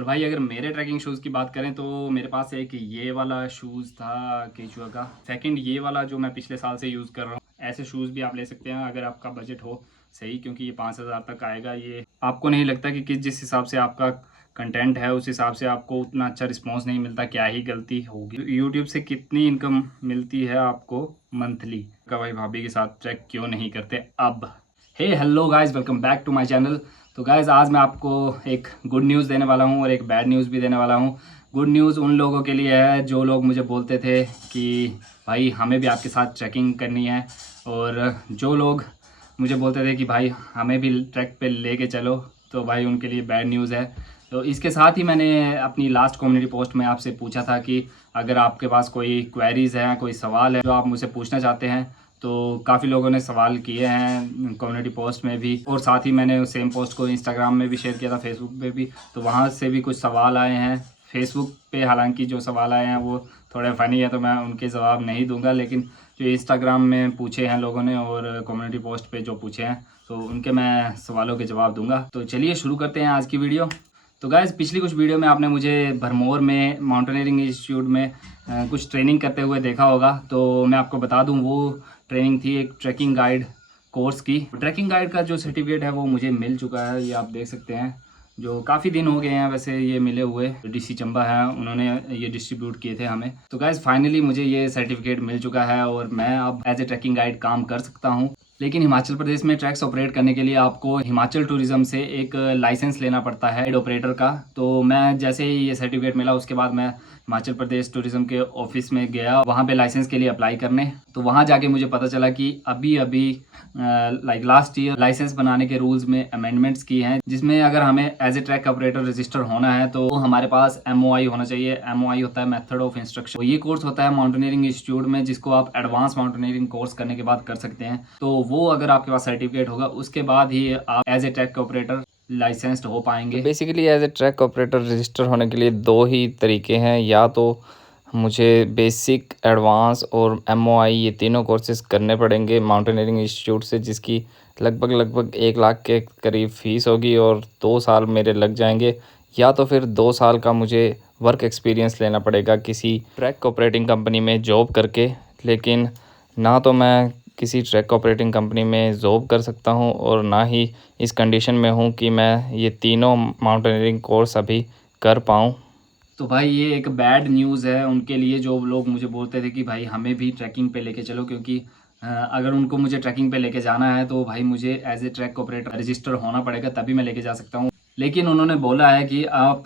और भाई अगर मेरे ट्रैकिंग शूज़ की बात करें तो मेरे पास एक ये वाला शूज़ था केचुआ का। सेकंड ये वाला जो मैं पिछले साल से यूज़ कर रहा हूँ। ऐसे शूज़ भी आप ले सकते हैं अगर आपका बजट हो सही, क्योंकि ये 5000 तक आएगा। ये आपको नहीं लगता कि जिस हिसाब से आपका कंटेंट है उस हिसाब से आपको उतना अच्छा रिस्पॉन्स नहीं मिलता, क्या ही गलती होगी। यूट्यूब से कितनी इनकम मिलती है आपको मंथली का, भाई भाभी के साथ ट्रैक क्यों नहीं करते अब। Hey hello guys, welcome back to my channel. तो गाइस आज मैं आपको एक गुड न्यूज़ देने वाला हूँ और एक बैड न्यूज़ भी देने वाला हूँ। गुड न्यूज़ उन लोगों के लिए है जो लोग मुझे बोलते थे कि भाई हमें भी आपके साथ ट्रैकिंग करनी है, और जो लोग मुझे बोलते थे कि भाई हमें भी ट्रैक पे लेके चलो, तो भाई उनके लिए बैड न्यूज़ है। तो इसके साथ ही मैंने अपनी लास्ट कम्युनिटी पोस्ट में आपसे पूछा था कि अगर आपके पास कोई क्वेरीज़ हैं, कोई सवाल है जो आप मुझसे पूछना चाहते हैं, तो काफ़ी लोगों ने सवाल किए हैं कम्युनिटी पोस्ट में भी, और साथ ही मैंने सेम पोस्ट को इंस्टाग्राम में भी शेयर किया था, फेसबुक पे भी। तो वहाँ से भी कुछ सवाल आए हैं फेसबुक पे। हालांकि जो सवाल आए हैं वो थोड़े फ़नी है तो मैं उनके जवाब नहीं दूंगा, लेकिन जो इंस्टाग्राम में पूछे हैं लोगों ने और कम्युनिटी पोस्ट पे जो पूछे हैं तो उनके मैं सवालों के जवाब दूंगा। तो चलिए शुरू करते हैं आज की वीडियो। तो गाइज़ पिछली कुछ वीडियो में आपने मुझे भरमौर में माउंटेनियरिंग इंस्टीट्यूट में कुछ ट्रेनिंग करते हुए देखा होगा। तो मैं आपको बता दूं वो ट्रेनिंग थी एक ट्रैकिंग गाइड कोर्स की। ट्रैकिंग गाइड का जो सर्टिफिकेट है वो मुझे मिल चुका है, ये आप देख सकते हैं। जो काफ़ी दिन हो गए हैं वैसे ये मिले हुए, डीसी चंबा है उन्होंने ये डिस्ट्रीब्यूट किए थे हमें। तो गाइज फाइनली मुझे ये सर्टिफिकेट मिल चुका है और मैं अब एज ए ट्रैकिंग गाइड काम कर सकता हूँ। लेकिन हिमाचल प्रदेश में ट्रैक्स ऑपरेट करने के लिए आपको हिमाचल टूरिज्म से एक लाइसेंस लेना पड़ता है गाइड ऑपरेटर का। तो मैं जैसे ही ये सर्टिफिकेट मिला उसके बाद मैं हिमाचल प्रदेश टूरिज्म के ऑफिस में गया वहाँ पे लाइसेंस के लिए अप्लाई करने। तो वहाँ जाके मुझे पता चला कि अभी अभी लाइक लास्ट ईयर लाइसेंस बनाने के रूल्स में अमेंडमेंट्स की हैं, जिसमें अगर हमें as a track operator register होना है तो हमारे पास एमओआई होना चाहिए। एमओआई होता है मेथड ऑफ इंस्ट्रक्शन। तो ये कोर्स होता है माउंटेनियरिंग इंस्टीट्यूट में, जिसको आप एडवांस माउंटेनियरिंग कोर्स करने के बाद कर सकते हैं। तो वो अगर आपके पास सर्टिफिकेट होगा उसके बाद ही आप as a track operator licensed हो पाएंगे। Basically as a track operator register होने के लिए दो ही तरीके हैं, या तो मुझे बेसिक, एडवांस और एमओआई ये तीनों कोर्सेज करने पड़ेंगे माउंटेनियरिंग इंस्टीट्यूट से, जिसकी लगभग 1 लाख के करीब फ़ीस होगी और 2 साल मेरे लग जाएंगे। या तो फिर 2 साल का मुझे वर्क एक्सपीरियंस लेना पड़ेगा किसी ट्रैक ऑपरेटिंग कंपनी में जॉब करके। लेकिन ना तो मैं किसी ट्रैक ऑपरेटिंग कंपनी में जॉब कर सकता हूँ और ना ही इस कंडीशन में हूँ कि मैं ये तीनों माउंटेनियरिंग कोर्स अभी कर पाऊँ। तो भाई ये एक बैड न्यूज़ है उनके लिए जो लोग मुझे बोलते थे कि भाई हमें भी ट्रैकिंग पे लेके चलो, क्योंकि अगर उनको मुझे ट्रैकिंग पे लेके जाना है तो भाई मुझे as a track operator register होना पड़ेगा, तभी मैं लेके जा सकता हूँ। लेकिन उन्होंने बोला है कि आप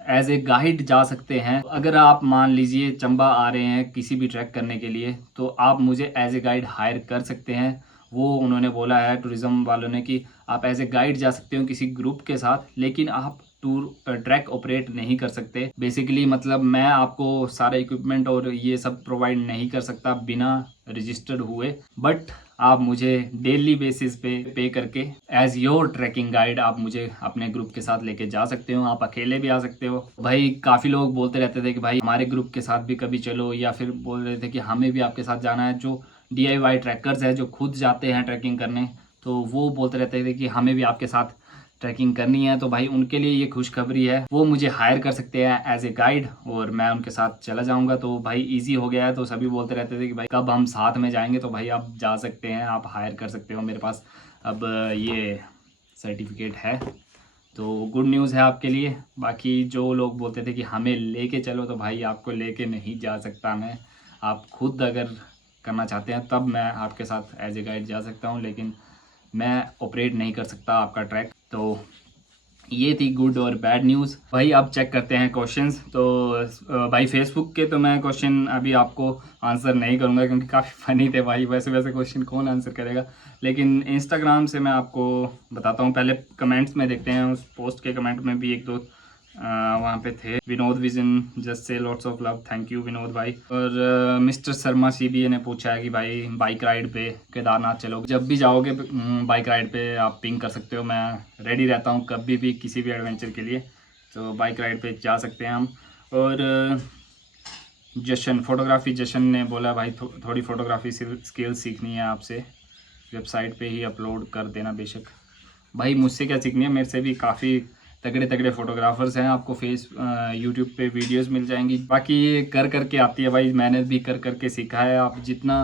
एज ए गाइड जा सकते हैं। अगर आप मान लीजिए चंबा आ रहे हैं किसी भी ट्रैक करने के लिए तो आप मुझे एज ए गाइड हायर कर सकते हैं। वो उन्होंने बोला है टूरिज्म वालों ने कि आप एज ए गाइड जा सकते हो किसी ग्रुप के साथ, लेकिन आप टूर ट्रैक ऑपरेट नहीं कर सकते। बेसिकली मतलब मैं आपको सारा इक्विपमेंट और ये सब प्रोवाइड नहीं कर सकता बिना रजिस्टर्ड हुए, बट आप मुझे डेली बेसिस पे करके एज योर ट्रैकिंग गाइड आप मुझे अपने ग्रुप के साथ लेके जा सकते हो। आप अकेले भी आ सकते हो। भाई काफ़ी लोग बोलते रहते थे कि भाई हमारे ग्रुप के साथ भी कभी चलो, या फिर बोल रहे थे कि हमें भी आपके साथ जाना है। जो DIY ट्रैकर्स है जो खुद जाते हैं ट्रैकिंग करने, तो वो बोलते रहते थे कि हमें भी आपके साथ ट्रैकिंग करनी है। तो भाई उनके लिए ये खुशखबरी है, वो मुझे हायर कर सकते हैं एज ए गाइड और मैं उनके साथ चला जाऊंगा। तो भाई इजी हो गया है। तो सभी बोलते रहते थे कि भाई कब हम साथ में जाएंगे, तो भाई आप जा सकते हैं, आप हायर कर सकते हो। मेरे पास अब ये सर्टिफिकेट है, तो गुड न्यूज़ है आपके लिए। बाकी जो लोग बोलते थे कि हमें लेके चलो, तो भाई आपको लेके नहीं जा सकता मैं। आप खुद अगर करना चाहते हैं तब मैं आपके साथ एज ए गाइड जा सकता हूँ, लेकिन मैं ऑपरेट नहीं कर सकता आपका ट्रैक। तो ये थी गुड और बैड न्यूज़। भाई अब चेक करते हैं क्वेश्चंस। तो भाई फेसबुक के तो मैं क्वेश्चन अभी आपको आंसर नहीं करूँगा क्योंकि काफ़ी फ़नी थे भाई, वैसे वैसे क्वेश्चन कौन आंसर करेगा। लेकिन इंस्टाग्राम से मैं आपको बताता हूँ। पहले कमेंट्स में देखते हैं, उस पोस्ट के कमेंट में भी एक दो वहाँ पे थे। Vinod vision just say lots of love, thank you Vinod भाई। और मिस्टर शर्मा CBA ने पूछा है कि भाई बाइक राइड पे केदारनाथ चलोगे, जब भी जाओगे बाइक राइड पे आप पिंग कर सकते हो। मैं रेडी रहता हूँ कभी भी किसी भी एडवेंचर के लिए, तो बाइक राइड पे जा सकते हैं हम। और जशन फोटोग्राफी, जशन ने बोला भाई थोड़ी फोटोग्राफी स्किल सीखनी है आपसे, वेबसाइट पे ही अपलोड कर देना बेशक। भाई मुझसे क्या सीखनी है, मेरे से भी काफ़ी तगड़े तगड़े फोटोग्राफर्स हैं, आपको यूट्यूब पे वीडियोस मिल जाएंगी। बाकी ये कर करके आती है भाई, मैंने भी कर करके सीखा है। आप जितना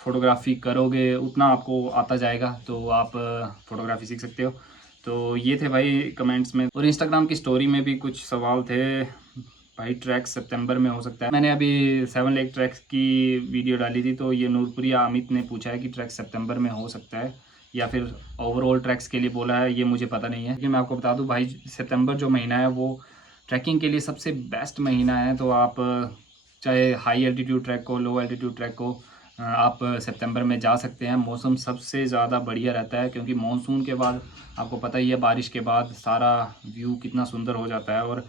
फ़ोटोग्राफ़ी करोगे उतना आपको आता जाएगा, तो आप फ़ोटोग्राफ़ी सीख सकते हो। तो ये थे भाई कमेंट्स में। और इंस्टाग्राम की स्टोरी में भी कुछ सवाल थे भाई, ट्रैक सितंबर में हो सकता है। मैंने अभी 7 लेक ट्रैक्स की वीडियो डाली थी, तो ये नूरपुरिया अमित ने पूछा है कि ट्रैक सितंबर में हो सकता है या फिर ओवरऑल ट्रैक्स के लिए बोला है, ये मुझे पता नहीं है। लेकिन मैं आपको बता दूं भाई, सितंबर जो महीना है वो ट्रैकिंग के लिए सबसे बेस्ट महीना है। तो आप चाहे हाई एल्टीट्यूड ट्रैक को, लो एल्टीट्यूड ट्रैक को, आप सितंबर में जा सकते हैं। मौसम सबसे ज़्यादा बढ़िया रहता है, क्योंकि मानसून के बाद आपको पता ही है, बारिश के बाद सारा व्यू कितना सुंदर हो जाता है। और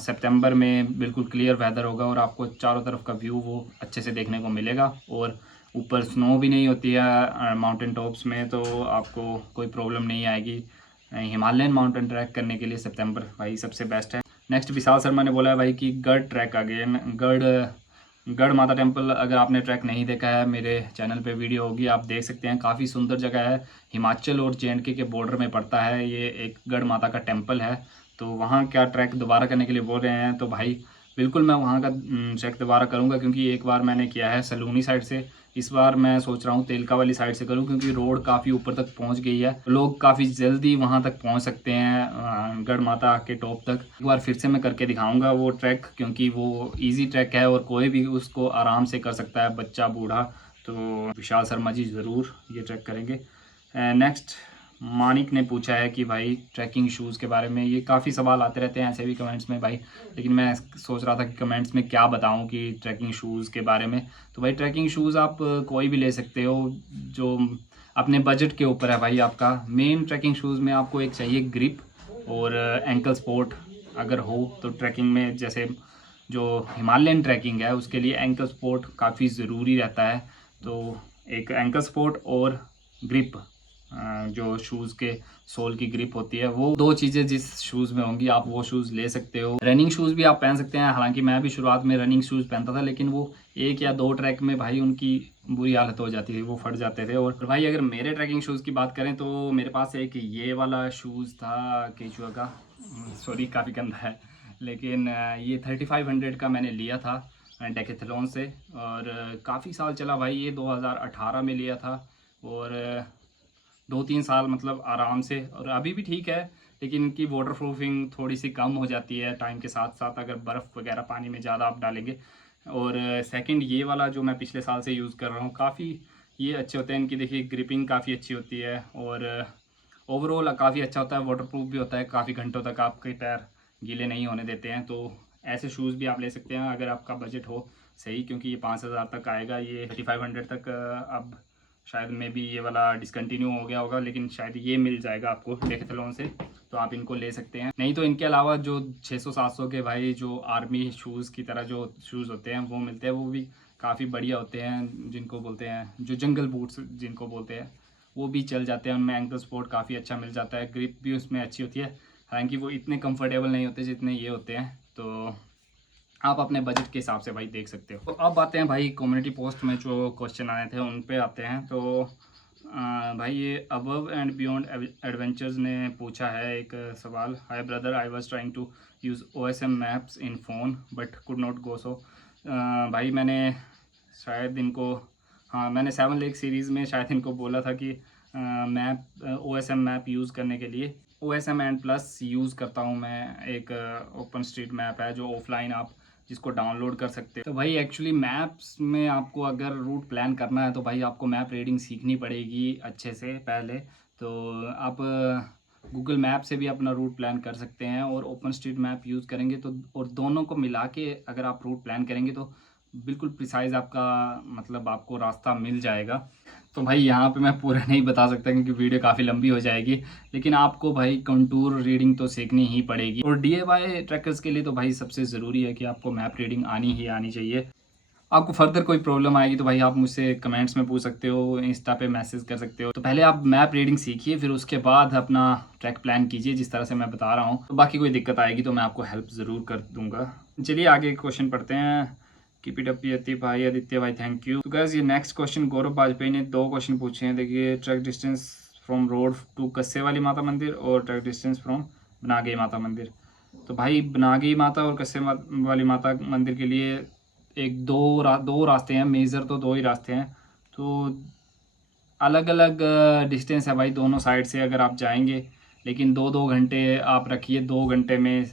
सितंबर में बिल्कुल क्लियर वेदर होगा और आपको चारों तरफ का व्यू वो अच्छे से देखने को मिलेगा। और ऊपर स्नो भी नहीं होती है माउंटेन टॉप्स में, तो आपको कोई प्रॉब्लम नहीं आएगी। हिमालयन माउंटेन ट्रैक करने के लिए सितंबर भाई सबसे बेस्ट है। नेक्स्ट विशाल शर्मा ने बोला है भाई कि गढ़ ट्रैक अगेन। गढ़ माता टेम्पल, अगर आपने ट्रैक नहीं देखा है, मेरे चैनल पे वीडियो होगी, आप देख सकते हैं। काफ़ी सुंदर जगह है, हिमाचल और JNK के बॉर्डर में पड़ता है। ये एक गढ़ माता का टेम्पल है। तो वहाँ क्या ट्रैक दोबारा करने के लिए बोल रहे हैं, तो भाई बिल्कुल मैं वहाँ का ट्रैक दोबारा करूँगा, क्योंकि एक बार मैंने किया है सलूनी साइड से। इस बार मैं सोच रहा हूँ तेलका वाली साइड से करूँ, क्योंकि रोड काफ़ी ऊपर तक पहुँच गई है, लोग काफ़ी जल्दी वहाँ तक पहुँच सकते हैं गढ़ माता के टॉप तक। एक बार फिर से मैं करके दिखाऊंगा वो ट्रैक, क्योंकि वो इजी ट्रैक है और कोई भी उसको आराम से कर सकता है, बच्चा बूढ़ा। तो विशाल शर्मा जी ज़रूर ये ट्रैक करेंगे। नेक्स्ट मानिक ने पूछा है कि भाई ट्रैकिंग शूज़ के बारे में। ये काफ़ी सवाल आते रहते हैं ऐसे भी कमेंट्स में भाई, लेकिन मैं सोच रहा था कि कमेंट्स में क्या बताऊं कि ट्रैकिंग शूज़ के बारे में। तो भाई ट्रैकिंग शूज़ आप कोई भी ले सकते हो, जो अपने बजट के ऊपर है भाई आपका। मेन ट्रैकिंग शूज़ में आपको एक चाहिए ग्रिप और एंकल सपोर्ट अगर हो तो। ट्रैकिंग में जैसे जो हिमालयन ट्रैकिंग है उसके लिए एंकल सपोर्ट काफ़ी ज़रूरी रहता है। तो एक एंकल सपोर्ट और ग्रिप, जो शूज़ के सोल की ग्रिप होती है, वो दो चीज़ें जिस शूज़ में होंगी आप वो शूज़ ले सकते हो। रनिंग शूज़ भी आप पहन सकते हैं, हालांकि मैं भी शुरुआत में रनिंग शूज़ पहनता था, लेकिन वो 1 या 2 ट्रैक में भाई उनकी बुरी हालत हो जाती थी, वो फट जाते थे। और भाई अगर मेरे ट्रैकिंग शूज़ की बात करें तो मेरे पास एक ये वाला शूज़ था केचुआ का, सॉरी काफ़ी गंदा है, लेकिन ये 3500 का मैंने लिया था डेकेथलॉन से, और काफ़ी साल चला भाई। ये 2018 में लिया था और 2-3 साल मतलब आराम से, और अभी भी ठीक है, लेकिन इनकी वाटर प्रूफिंग थोड़ी सी कम हो जाती है टाइम के साथ साथ, अगर बर्फ़ वगैरह पानी में ज़्यादा आप डालेंगे। और सेकंड ये वाला जो मैं पिछले साल से यूज़ कर रहा हूँ, काफ़ी ये अच्छे होते हैं। इनकी देखिए ग्रिपिंग काफ़ी अच्छी होती है और ओवरऑल काफ़ी अच्छा होता है, वाटर प्रूफ भी होता है, काफ़ी घंटों तक आपके पैर गीले नहीं होने देते हैं। तो ऐसे शूज़ भी आप ले सकते हैं अगर आपका बजट हो सही, क्योंकि ये 5000 तक आएगा। ये 3500 तक अब शायद में भी ये वाला डिसकंटिन्यू हो गया होगा, लेकिन शायद ये मिल जाएगा आपको डेकेथलॉन से, तो आप इनको ले सकते हैं। नहीं तो इनके अलावा जो 600-700 के भाई जो आर्मी शूज़ की तरह जो शूज़ होते हैं वो मिलते हैं, वो भी काफ़ी बढ़िया होते हैं, जिनको बोलते हैं जो जंगल बूट्स जिनको बोलते हैं, वो भी चल जाते हैं। उनमें एंकल सपोर्ट काफ़ी अच्छा मिल जाता है, ग्रिप भी उसमें अच्छी होती है, हालांकि वो इतने कंफर्टेबल नहीं होते जितने ये होते हैं। तो आप अपने बजट के हिसाब से भाई देख सकते हो। तो अब आते हैं भाई कम्युनिटी पोस्ट में जो क्वेश्चन आए थे उन पे आते हैं। तो भाई ये अबव एंड बियॉन्ड एडवेंचर्स ने पूछा है एक सवाल। Hi brother, I was trying to use OSM maps in phone but could not go. So भाई मैंने शायद इनको, हाँ मैंने 7 लेक सीरीज़ में शायद इनको बोला था कि मैप OSM मैप यूज़ करने के लिए OSM एंड प्लस यूज़ करता हूँ मैं। एक ओपन स्ट्रीट मैप है जो ऑफलाइन आप जिसको डाउनलोड कर सकते हो। तो भाई एक्चुअली मैप्स में आपको अगर रूट प्लान करना है तो भाई आपको मैप रीडिंग सीखनी पड़ेगी अच्छे से पहले। तो आप गूगल मैप से भी अपना रूट प्लान कर सकते हैं और ओपन स्ट्रीट मैप यूज़ करेंगे तो, और दोनों को मिला के अगर आप रूट प्लान करेंगे तो बिल्कुल प्रिसाइज़ आपका मतलब आपको रास्ता मिल जाएगा। तो भाई यहाँ पे मैं पूरा नहीं बता सकता क्योंकि वीडियो काफ़ी लंबी हो जाएगी, लेकिन आपको भाई कंटूर रीडिंग तो सीखनी ही पड़ेगी। और DIY ट्रैकर्स के लिए तो भाई सबसे ज़रूरी है कि आपको मैप रीडिंग आनी ही आनी चाहिए। आपको फर्दर कोई प्रॉब्लम आएगी तो भाई आप मुझसे कमेंट्स में पूछ सकते हो, इंस्टा पे मैसेज कर सकते हो। तो पहले आप मैप रीडिंग सीखिए, फिर उसके बाद अपना ट्रैक प्लान कीजिए जिस तरह से मैं बता रहा हूँ। तो बाकी कोई दिक्कत आएगी तो मैं आपको हेल्प ज़रूर कर दूँगा। चलिए आगे क्वेश्चन पढ़ते हैं। कीप इट अप यति भाई, आदित्य भाई, थैंक यू। तो गाइस ये नेक्स्ट क्वेश्चन गौरव बाजपेयी ने 2 क्वेश्चन पूछे हैं। देखिए, track distance from road to कस्से वाली माता मंदिर और ट्रैक डिस्टेंस फ्रॉम बनागई माता मंदिर। तो भाई बनागई माता और कस्से वाली माता मंदिर के लिए दो रास्ते हैं, मेजर तो 2 ही रास्ते हैं। तो अलग अलग डिस्टेंस है भाई दोनों साइड से अगर आप जाएंगे, लेकिन 2-2 घंटे आप रखिए, 2 घंटे में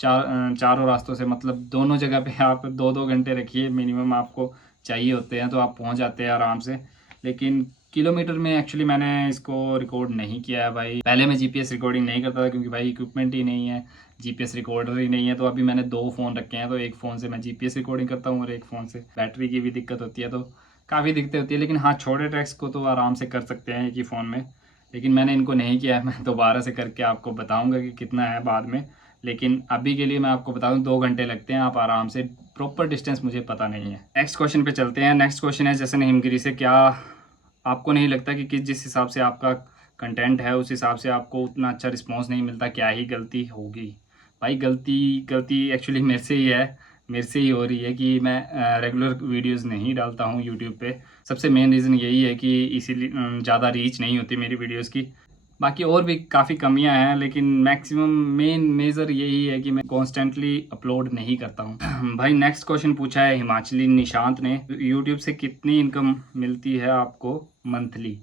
चारों रास्तों से, मतलब दोनों जगह पे आप 2-2 घंटे रखिए मिनिमम आपको चाहिए होते हैं, तो आप पहुंच जाते हैं आराम से। लेकिन किलोमीटर में एक्चुअली मैंने इसको रिकॉर्ड नहीं किया है भाई। पहले मैं जीपीएस रिकॉर्डिंग नहीं करता था क्योंकि भाई इक्विपमेंट ही नहीं है, जीपीएस रिकॉर्डर ही नहीं है। तो अभी मैंने 2 फ़ोन रखे हैं, तो एक फ़ोन से मैं जीपीएस रिकॉर्डिंग करता हूँ और एक फ़ोन से बैटरी की भी दिक्कत होती है, तो काफ़ी दिक्कतें होती है। लेकिन हाँ, छोटे ट्रैक्स को तो आराम से कर सकते हैं एक ही फ़ोन में, लेकिन मैंने इनको नहीं किया है। मैं दोबारा से करके आपको बताऊंगा कि कितना है बाद में। लेकिन अभी के लिए मैं आपको बता दूं 2 घंटे लगते हैं, आप आराम से, प्रॉपर डिस्टेंस मुझे पता नहीं है। नेक्स्ट क्वेश्चन पे चलते हैं। नेक्स्ट क्वेश्चन है जैसे हिमगिरी से, क्या आपको नहीं लगता कि जिस हिसाब से आपका कंटेंट है उस हिसाब से आपको उतना अच्छा रिस्पॉन्स नहीं मिलता, क्या ही गलती होगी? भाई गलती एक्चुअली मेरे से ही है, मेरे से ही हो रही है कि मैं रेगुलर वीडियोस नहीं डालता हूँ यूट्यूब पे। सबसे मेन रीज़न यही है कि इसीलिए ज़्यादा रीच नहीं होती मेरी वीडियोस की। बाकी और भी काफ़ी कमियां हैं, लेकिन मैक्सिमम मेन मेजर यही है कि मैं कॉन्स्टेंटली अपलोड नहीं करता हूँ। भाई नेक्स्ट क्वेश्चन पूछा है हिमाचली निशांत ने, यूट्यूब से कितनी इनकम मिलती है आपको monthly?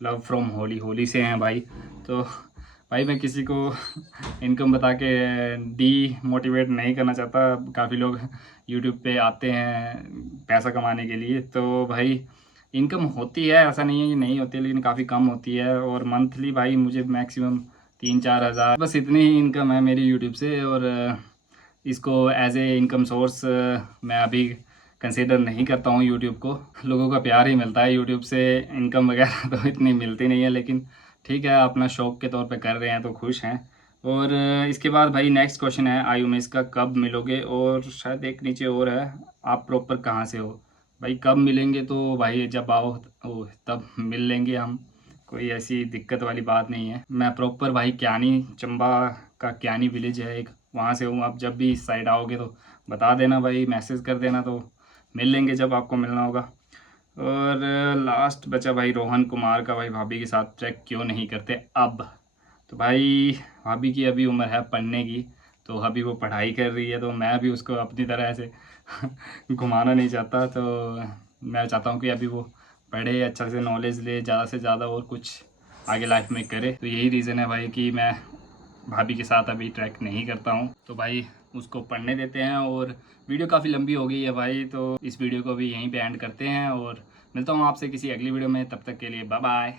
Love from Holi, Holi से हैं भाई। तो भाई मैं किसी को इनकम बता के मोटिवेट नहीं करना चाहता। काफ़ी लोग यूट्यूब पे आते हैं पैसा कमाने के लिए, तो भाई इनकम होती है, ऐसा नहीं है कि नहीं होती है, लेकिन काफ़ी कम होती है। और मंथली भाई मुझे मैक्सिमम 3-4 हज़ार, बस इतनी ही इनकम है मेरी यूट्यूब से। और इसको एज ए इनकम सोर्स मैं अभी कंसिडर नहीं करता हूँ यूट्यूब को। लोगों का प्यार ही मिलता है यूट्यूब से, इनकम वगैरह तो इतनी मिलती नहीं है, लेकिन ठीक है, अपना शौक के तौर पे कर रहे हैं तो खुश हैं। और इसके बाद भाई नेक्स्ट क्वेश्चन है आयु में इसका, कब मिलोगे? और शायद एक नीचे और है, आप प्रॉपर कहाँ से हो? भाई कब मिलेंगे? तो भाई जब आओ तब मिल लेंगे हम, कोई ऐसी दिक्कत वाली बात नहीं है। मैं प्रॉपर भाई क्यानी, चंबा का क्यानी विलेज है एक, वहाँ से हूँ। आप जब भी इस साइड आओगे तो बता देना भाई, मैसेज कर देना, तो मिल लेंगे जब आपको मिलना होगा। और लास्ट बचा भाई रोहन कुमार का, भाई भाभी के साथ ट्रैक क्यों नहीं करते अब? तो भाई भाभी की अभी उम्र है पढ़ने की, तो अभी वो पढ़ाई कर रही है, तो मैं भी उसको अपनी तरह से घुमाना नहीं चाहता। तो मैं चाहता हूँ कि अभी वो पढ़े, अच्छा से नॉलेज ले, ज़्यादा से ज़्यादा और कुछ आगे लाइफ में करे। तो यही रीज़न है भाई कि मैं भाभी के साथ अभी ट्रैक नहीं करता हूँ। तो भाई उसको पढ़ने देते हैं। और वीडियो काफ़ी लंबी हो गई है भाई, तो इस वीडियो को भी यहीं पे एंड करते हैं और मिलता हूँ आपसे किसी अगली वीडियो में। तब तक के लिए बाय बाय।